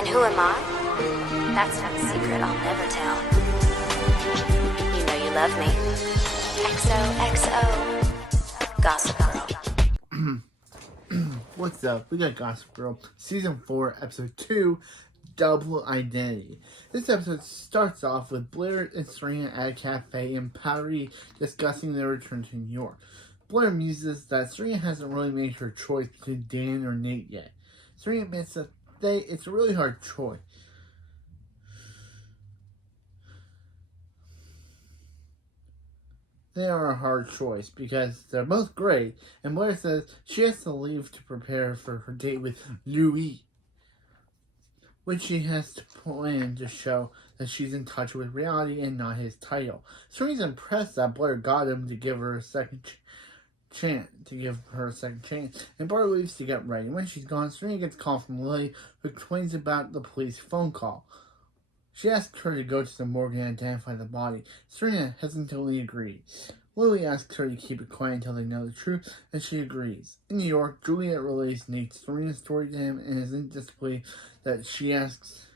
And who am I? That's not a secret I'll never tell. You know you love me. XOXO. Gossip Girl. What's up? We got Gossip Girl, Season 4, Episode 2, Double Identity. This episode starts off with Blair and Serena at a cafe in Paris discussing their return to New York. Blair muses that Serena hasn't really made her choice between Dan or Nate yet. Serena admits that it's a really hard choice. They are a hard choice because they're both great, and Blair says she has to leave to prepare for her date with Louis, which she has to plan to show that she's in touch with reality and not his title. Serena's impressed that Blair got him to give her a second chance, and Blair leaves to get ready. When she's gone, Serena gets a call from Lily, who explains about the police phone call. She asks her to go to the morgue and identify the body. Serena hesitantly agrees. Lily asks her to keep it quiet until they know the truth, and she agrees. In New York, Juliet relays Nate's Serena's story to him and is in disbelief that she asks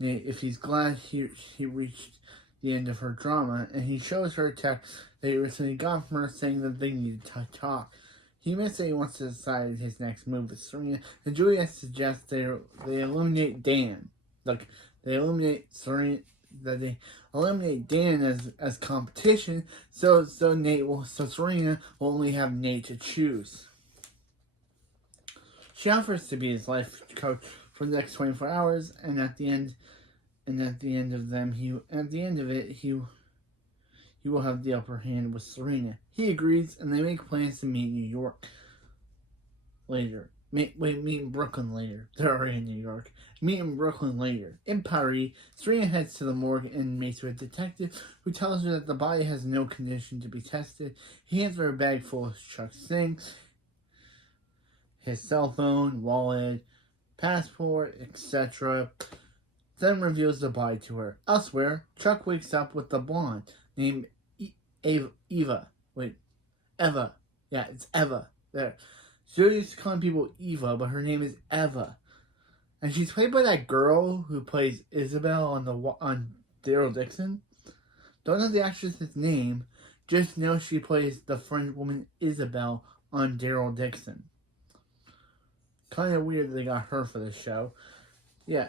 Nate if he's glad he reached the end of her drama, and he shows her a text that he recently got from her saying that they needed to talk. He admits that he wants to decide his next move with Serena, and Juliet suggests they eliminate Dan. They eliminate Dan as competition, so Serena will only have Nate to choose. She offers to be his life coach for the next 24 hours, and at the end of it, he will have the upper hand with Serena. He agrees, and they make plans to meet in New York later. Meet in Brooklyn later. They're already in New York. Meet in Brooklyn later. In Paris, Serena heads to the morgue and meets with a detective who tells her that the body has no condition to be tested. He hands her a bag full of Chuck's things, his cell phone, wallet, passport, etc., then reveals the body to her. Elsewhere, Chuck wakes up with the blonde named Eva. Eva. Yeah, it's Eva. There. She used to call people Eva, but her name is Eva. And she's played by that girl who plays Isabel on Daryl Dixon. Don't know the actress's name, just know she plays the French woman Isabel on Daryl Dixon. Kind of weird that they got her for this show. Yeah.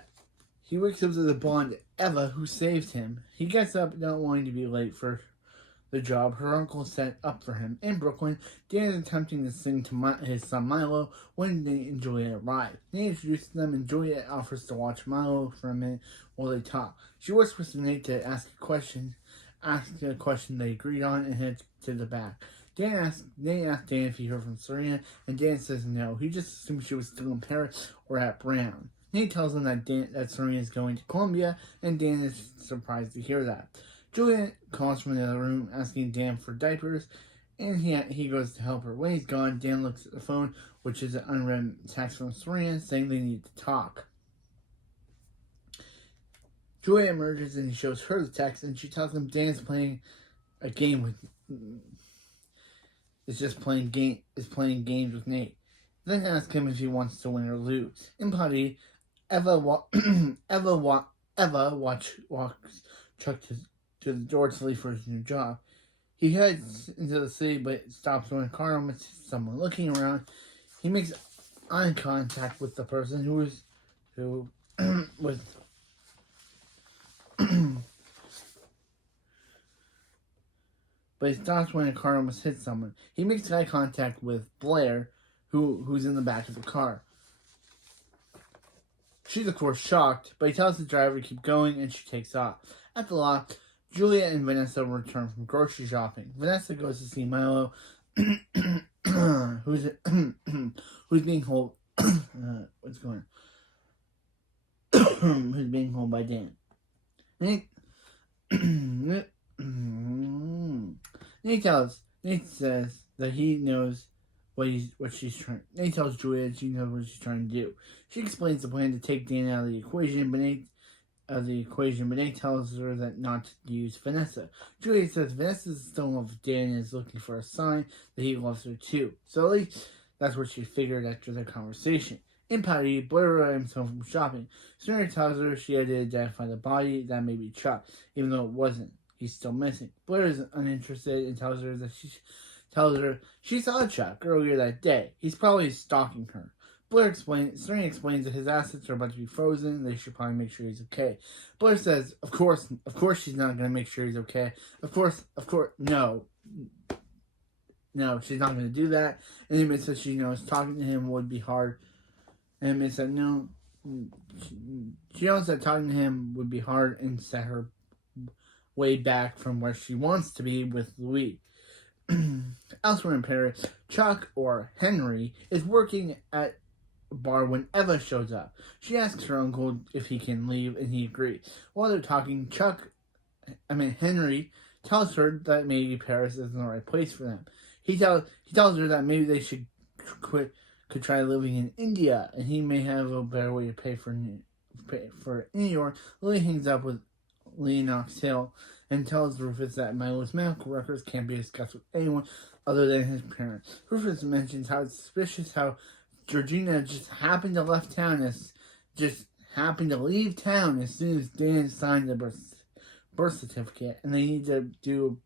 He wakes up to the blonde Eva who saved him. He gets up not wanting to be late for the job her uncle set up for him. In Brooklyn, Dan is attempting to sing to his son Milo when Nate and Juliet arrive. Nate introduces them and Juliet offers to watch Milo for a minute while they talk. She whispers to Nate to ask a question they agreed on and heads to the back. Nate asks Dan if he heard from Serena, and Dan says no. He just assumed she was still in Paris or at Brown. Nate tells him that Serena is going to Columbia, and Dan is surprised to hear that. Juliet calls from the other room, asking Dan for diapers, and he goes to help her. When he's gone, Dan looks at the phone, which is an unread text from Serena, saying they need to talk. Juliet emerges and he shows her the text, and she tells him Dan's playing a game with... playing games with Nate. Then asks him if he wants to win or lose. In Paris, Eva walks Chuck to the door to leave for his new job. He heads into the city, but stops when a car almost hits someone. Looking around, he makes eye contact with the person but he stops when a car almost hits someone. He makes eye contact with Blair, who's in the back of the car. She's, of course, shocked, but he tells the driver to keep going, and she takes off. At the lot, Juliet and Vanessa return from grocery shopping. Vanessa goes to see Milo, who's being held who's being held by Dan. Nate says that he knows what she's trying. Nate tells Juliet she knows what she's trying to do. She explains the plan to take Dan out of the equation, but Nate tells her that not to use Vanessa. Juliet says Vanessa's still in love with Dan and is looking for a sign that he loves her too. So at least that's what she figured after their conversation. In Patty, Blair arrives home from shopping. Serena tells her she had to identify the body that may be Chuck, even though it wasn't. He's still missing. Blair is uninterested and tells her she saw Chuck earlier that day. He's probably stalking her. Serena explains that his assets are about to be frozen and they should probably make sure he's okay. Blair says, of course she's not going to make sure he's okay. Of course, no, she's not going to do that. And admits that she knows talking to him would be hard. And admits that she knows that talking to him would be hard and set her way back from where she wants to be with Louis. Elsewhere in Paris, Chuck, or Henry, is working at a bar when Eva shows up. She asks her uncle if he can leave, and he agrees. While they're talking, Henry tells her that maybe Paris isn't the right place for them. He tells her that maybe they should could try living in India, and he may have a better way to pay for New York. Lily hangs up with Leonox Hill and tells Rufus that Milo's medical records can't be discussed with anyone other than his parents. Rufus mentions how it's suspicious how Georgina just happened to leave town as soon as Dan signed the birth certificate, and they need to do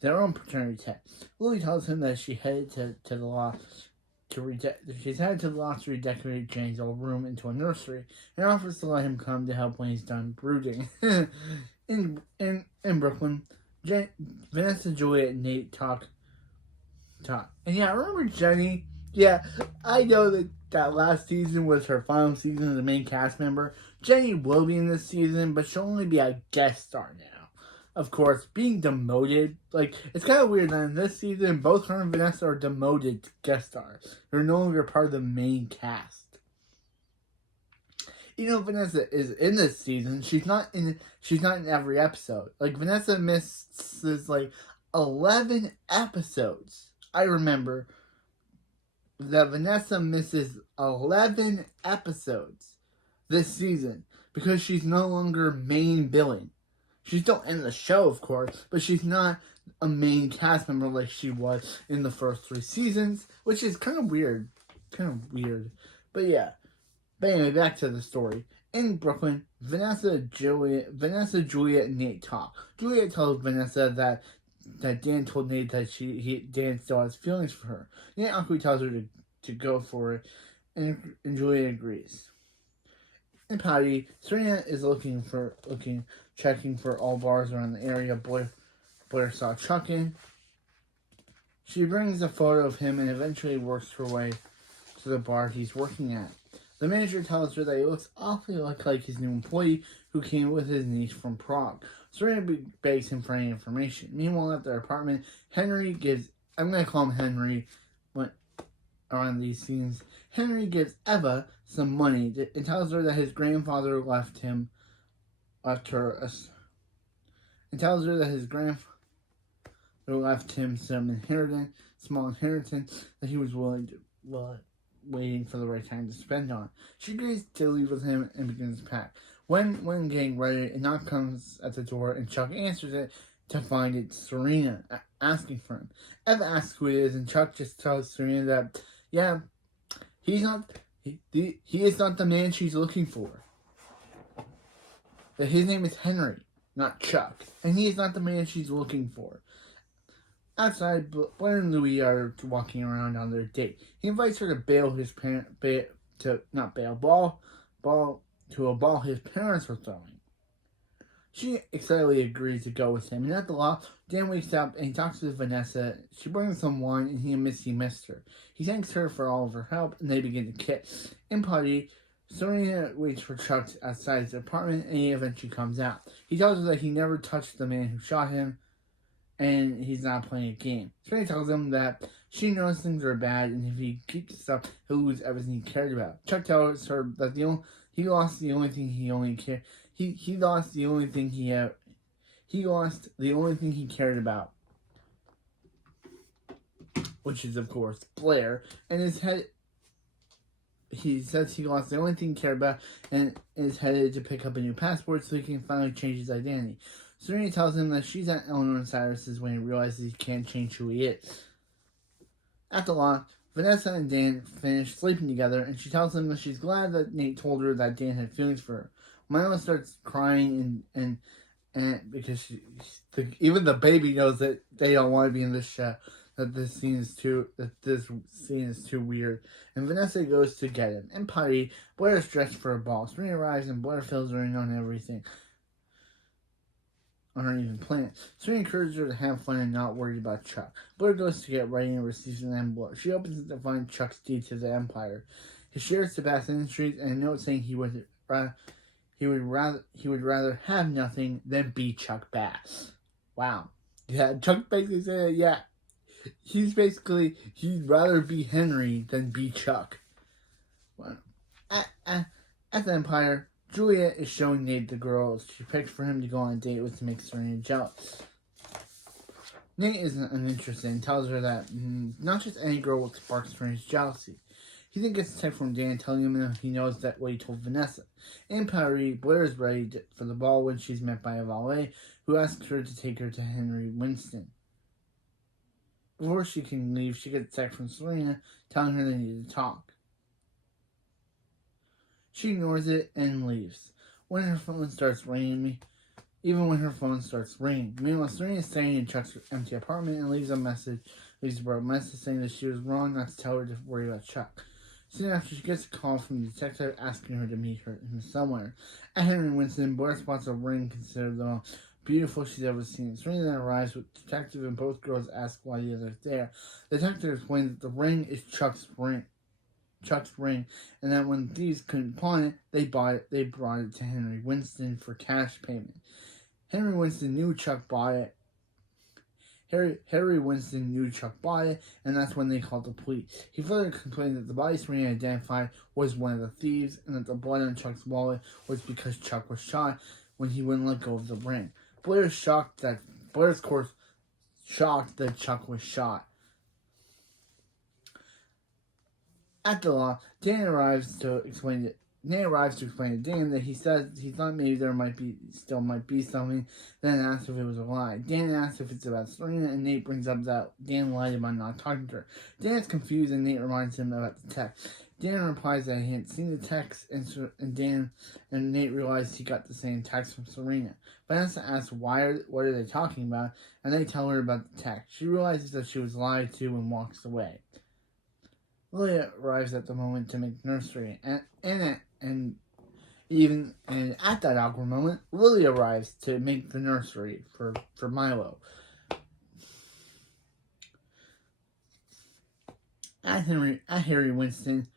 their own paternity test. Lily tells him that she's headed to the law to redecorate Jane's old room into a nursery, and offers to let him come to help when he's done brooding. In Brooklyn, Vanessa, Juliet, and Nate talk. And yeah, I remember Jenny. Yeah, I know that last season was her final season as a main cast member. Jenny will be in this season, but she'll only be a guest star now. Of course, being demoted, it's kind of weird that in this season, both her and Vanessa are demoted guest stars. They're no longer part of the main cast. Vanessa is in this season. She's not in every episode. Vanessa misses 11 episodes. I remember that Vanessa misses 11 episodes this season because she's no longer main billing. She's still in the show, of course, but she's not a main cast member like she was in the first 3 seasons, which is kind of weird. But yeah. But anyway, back to the story. In Brooklyn, Vanessa, Juliet, and Nate talk. Juliet tells Vanessa that Dan told Nate that Dan still has feelings for her. Nate awkwardly tells her to go for it, and Juliet agrees. In Patty, Serena is checking for all bars around the area Blair saw Chuck in. She brings a photo of him and eventually works her way to the bar he's working at. The manager tells her that he looks awfully like his new employee who came with his niece from Prague. Serena begs him for any information. Meanwhile, at their apartment, I'm going to call him Henry around these scenes. Henry gives Eva some money and tells her that his grandfather left her some small inheritance that he was waiting for the right time to spend on. She agrees to leave with him and begins to pack. When getting ready, a knock comes at the door and Chuck answers it to find it's Serena asking for him. Eva asks who it is and Chuck just tells Serena that, he is not the man she's looking for. That his name is Henry, not Chuck, and he is not the man she's looking for. Outside, Blair and Louis are walking around on their date. He invites her to to a ball his parents were throwing. She excitedly agrees to go with him, and at the loft, Dan wakes up and he talks with Vanessa. She brings some wine, and he admits he missed her. He thanks her for all of her help, and they begin to kiss. In party, Serena waits for Chuck outside his apartment, and he eventually comes out. He tells her that he never touched the man who shot him, and he's not playing a game. Serena tells him that she knows things are bad, and if he keeps this up, he'll lose everything he cared about. Chuck tells her that he lost the only thing he cared about, which is of course Blair, and he says he lost the only thing he cared about and is headed to pick up a new passport so he can finally change his identity. Serena tells him that she's at Eleanor and Cyrus's when he realizes he can't change who he is. At the loft, Vanessa and Dan finish sleeping together, and she tells him that she's glad that Nate told her that Dan had feelings for her. Milo starts crying, and because even the baby knows that they don't want to be in this show, that this scene is too weird. And Vanessa goes to get him. In Paris, Blair is dressed for a ball. Serena arrives, and Blair fills her in on everything. On her even plan. Serena encourages her to have fun and not worry about Chuck. Blair goes to get ready and receives an envelope. She opens it to find Chuck's deed to the Empire. His shares to Bath Industries, and a note saying he would rather have nothing than be Chuck Bass. Wow. Yeah, Chuck basically said, yeah, he'd rather be Henry than be Chuck. Well, at the Empire, Julia is showing Nate the girls she picked for him to go on a date with to make Serena jealous. Nate isn't uninterested and tells her that not just any girl will spark Serena's jealousy. He then gets a text from Dan telling him that he knows that what he told Vanessa. In Paris, Blair is ready for the ball when she's met by a valet who asks her to take her to Henry Winston. Before she can leave, she gets a text from Serena telling her they need to talk. She ignores it and leaves. Even when her phone starts ringing. Meanwhile, Serena is staying in Chuck's empty apartment and leaves a message saying that she was wrong not to tell her to worry about Chuck. Soon after, she gets a call from the detective asking her to meet him somewhere. At Henry Winston, Blair spots a ring considered the most beautiful she's ever seen. Serena then arrives with the detective, and both girls ask why the other's there. The detective explains that the ring is Chuck's ring, and that when thieves couldn't pawn it, they brought it to Henry Winston for cash payment. Henry Winston knew Chuck bought it. Harry Winston knew Chuck bought it, and that's when they called the police. He further complained that the body Serena identified was one of the thieves, and that the blood on Chuck's wallet was because Chuck was shot when he wouldn't let go of the ring. Blair's shocked that Chuck was shot. At the law, Dan arrives to explain to Dan that he thought maybe there might be something, then asks if it was a lie. Dan asks if it's about Serena, and Nate brings up that Dan lied about not talking to her. Dan is confused, and Nate reminds him about the text. Dan replies that he hadn't seen the text, and Nate realized he got the same text from Serena. Vanessa asks what are they talking about, and they tell her about the text. She realizes that she was lied to and walks away. Lilia arrives at the moment to make nursery, and at that awkward moment, Lily arrives to make the nursery for Milo. At Harry Winston,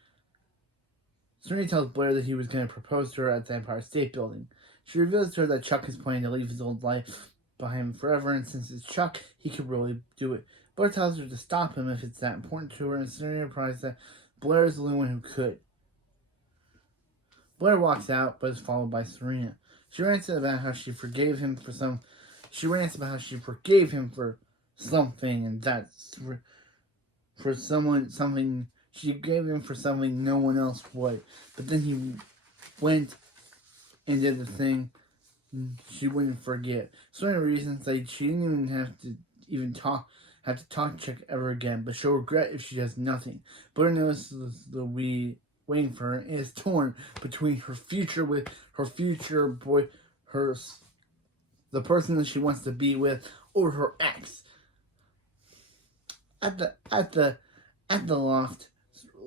Serena tells Blair that he was going to propose to her at the Empire State Building. She reveals to her that Chuck is planning to leave his old life behind him forever, and since it's Chuck, he could really do it. Blair tells her to stop him if it's that important to her, and Serena replies that Blair is the only one who could. Blair walks out, but is followed by Serena. She rants about how she forgave him for something, and that's for something she gave him for something no one else would. But then he went and did the thing she wouldn't forget. Serena reasons that she didn't even have to talk to Chuck ever again, but she'll regret if she does nothing. Blair notices the waiting for her and is torn between her future with her future boy, the person that she wants to be with, or her ex. At the loft,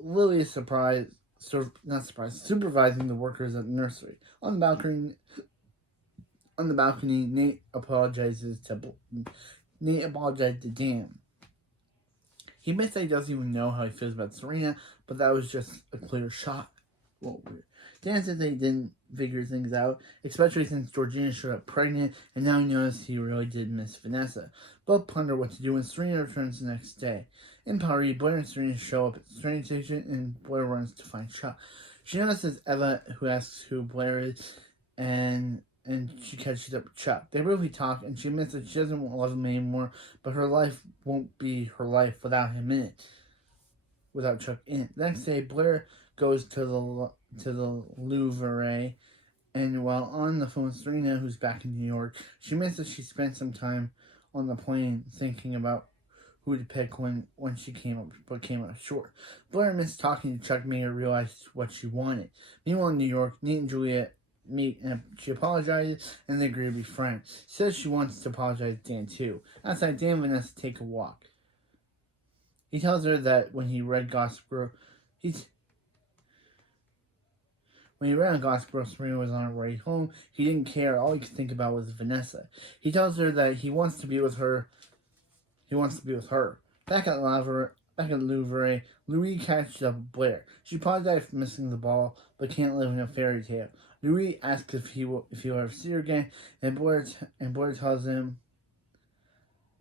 Lily is supervising the workers at the nursery. On the balcony, Nate apologizes to Dan. He admits that he doesn't even know how he feels about Serena, but that was just a clear shot. Well, Dan said that he didn't figure things out, especially since Georgina showed up pregnant, and now he knows he really did miss Vanessa. Both ponder what to do when Serena returns the next day. In Paris, Blair and Serena show up at the train station, and Blair runs to find Chuck. She notices Eva, who asks who Blair is, and she catches up with Chuck. They briefly talk, and she admits that she doesn't love him anymore, but her life won't be her life without him in it. Without Chuck in it. The next day, Blair goes to the Louvre, and while on the phone with Serena, who's back in New York, she admits that she spent some time on the plane thinking about who to pick when she came up short. Blair missed talking to Chuck, made her realize what she wanted. Meanwhile, in New York, Nate and Juliet meet and she apologizes and they agree to be friends. She says she wants to apologize to Dan too. Outside, Dan and Vanessa take a walk. He tells her that when he read Gossip Girl, Serena was on her way home. He didn't care. All he could think about was Vanessa. He tells her that he wants to be with her. Back at Louvre, Louis catches up with Blair. She apologizes for missing the ball, but can't live in a fairy tale. Louis asks if he'll ever see her again, and Blair tells him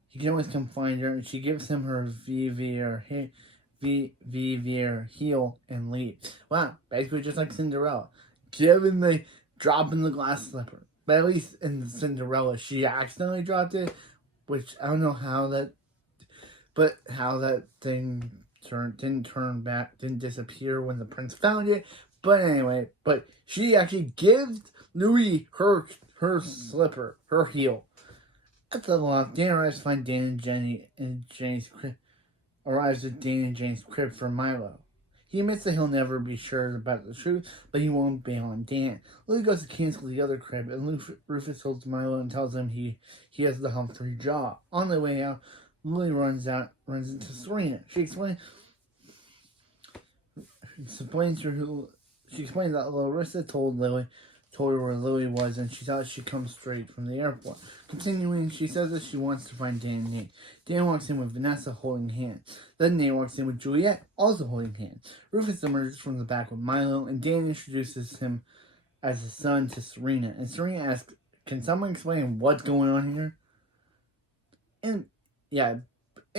he can always come find her, and she gives him her VVR heel and leave. Wow, basically just like Cinderella. Given the drop in the glass slipper. But at least in Cinderella, she accidentally dropped it, which I don't know how that thing didn't disappear when the prince found it. But anyway, she actually gives Louis her slipper, her heel. At the loft, Dan arrives to find Dan and Jenny's crib. Arrives at Dan and Jane's crib for Milo. He admits that he'll never be sure about the truth, but he won't bail on Dan. Louis goes to cancel the other crib, and Rufus holds Milo and tells him he has the Humphrey jaw. On the way out, Louis runs into Serena. She explains that Larissa told her where Louis was, and she thought she'd come straight from the airport. Continuing, she says that she wants to find Dan and Nate. Dan walks in with Vanessa holding hands. Then Nate walks in with Juliet, also holding hands. Rufus emerges from the back with Milo, and Dan introduces him as his son to Serena. And Serena asks, "Can someone explain what's going on here?" In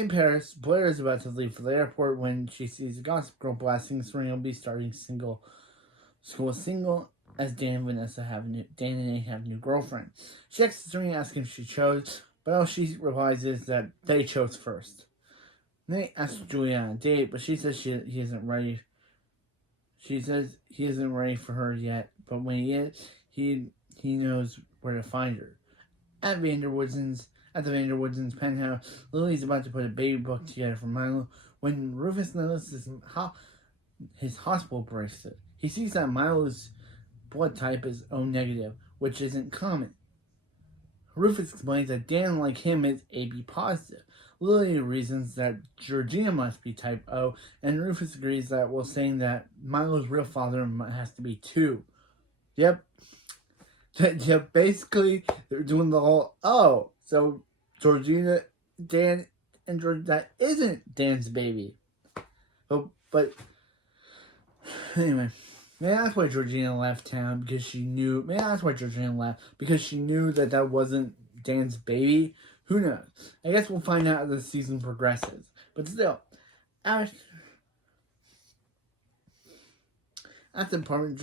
Paris, Blair is about to leave for the airport when she sees a Gossip Girl blasting. Serena will be starting school single, as Dan and Nate have new girlfriends. She asks Serena, asking if she chose, but all she realizes that they chose first. Nate asks Julia on a date, but she says he isn't ready. She says he isn't ready for her yet, but when he is, he knows where to find her. At the Vanderwoodsons' penthouse, Lily's about to put a baby book together for Milo when Rufus notices his hospital bracelet. He sees that Milo's blood type is O negative, which isn't common. Rufus explains that Dan, like him, is AB positive. Lily reasons that Georgina must be type O, and Rufus agrees that while saying that Milo's real father has to be 2. Yep. Basically, they're doing the whole, so Georgina, Dan, and Georgina, that isn't Dan's baby. But anyway, maybe that's why Georgina left town, because she knew, that wasn't Dan's baby. Who knows? I guess we'll find out as the season progresses. But still, at the apartment,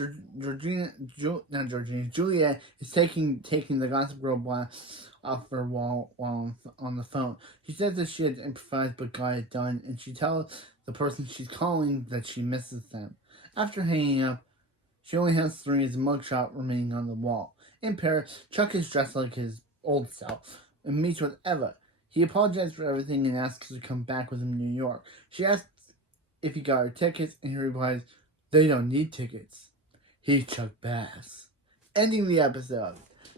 Juliet is taking the Gossip Girl blast off her wall while on the phone. She says that she had improvised but got it done, and she tells the person she's calling that she misses them. After hanging up, she only has Serena's mugshot remaining on the wall. In Paris, Chuck is dressed like his old self and meets with Eva. He apologizes for everything and asks her to come back with him in New York. She asks if he got her tickets, and he replies, "They don't need tickets. He's Chuck Bass." Ending the episode.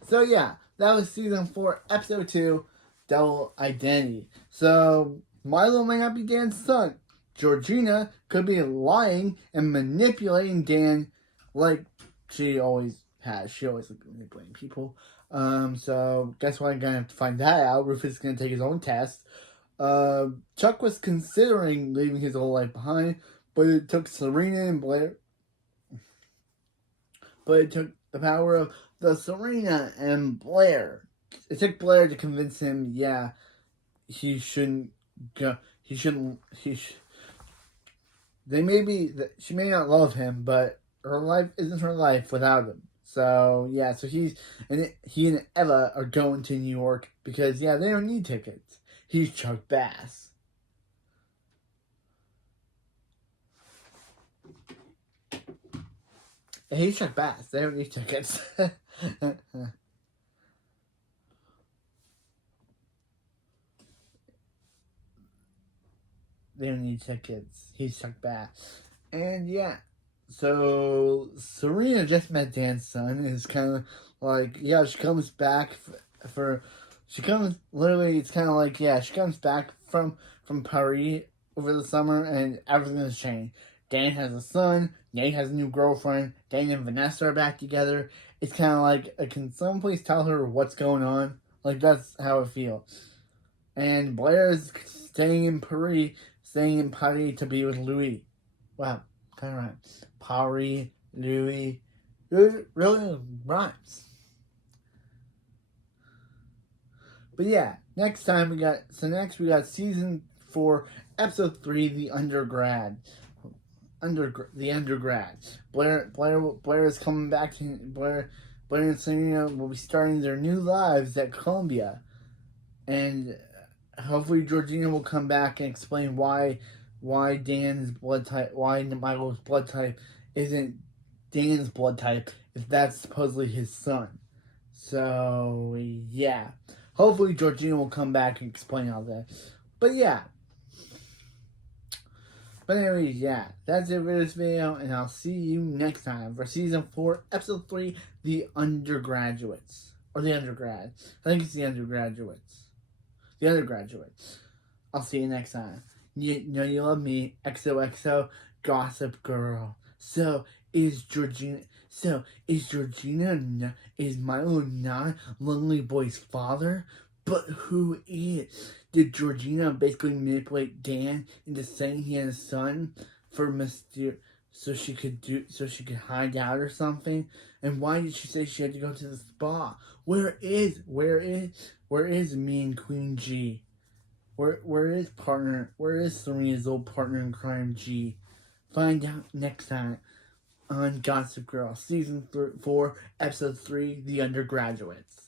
So yeah, that was season 4, episode 2, Double Identity. So Milo may not be Dan's son. Georgina could be lying and manipulating Dan like she always has. She always manipulating people. So guess what? I'm gonna have to find that out. Rufus is gonna take his own test. Chuck was considering leaving his whole life behind, but it took Serena and Blair. But it took the power of the Serena and Blair. It took Blair to convince him, he shouldn't go. She may not love him, but her life isn't her life without him. So he and Eva are going to New York because they don't need tickets. He's Chuck Bass. He's Chuck Bass. They don't need tickets. they don't need tickets. He's stuck back. And yeah. So Serena just met Dan's son. It's kind of like, yeah, she comes back she comes, literally, it's kind of like, yeah, she comes back from Paris over the summer, and everything has changed. Dan has a son, Nate has a new girlfriend, Dan and Vanessa are back together. It's kind of like, can someone please tell her what's going on? Like, that's how I feel. And Blair is staying in Paris to be with Louis. Wow, kind of right. Paris, Louis, really rhymes. But yeah, next we got season 4, episode 3, the undergrad. The undergrad. Blair is coming back to Blair and Serena will be starting their new lives at Columbia. And hopefully Georgina will come back and explain why Dan's blood type, why Michael's blood type isn't Dan's blood type, if that's supposedly his son. So yeah. Hopefully Georgina will come back and explain all that. But yeah. But anyways, yeah, that's it for this video, and I'll see you next time for season 4, episode 3, the undergraduates. Or the undergrads. I think it's the undergraduates. The undergraduates. I'll see you next time. You know you love me. XOXO Gossip Girl. So is Georgina is Milo not Lonely Boy's father? But who is? Did Georgina basically manipulate Dan into saying he had a son for so she could hide out or something? And why did she say she had to go to the spa? Where is Mean Queen G? Where is Serena's old partner in crime G? Find out next time on Gossip Girl, season 4, episode 3, The Undergraduates.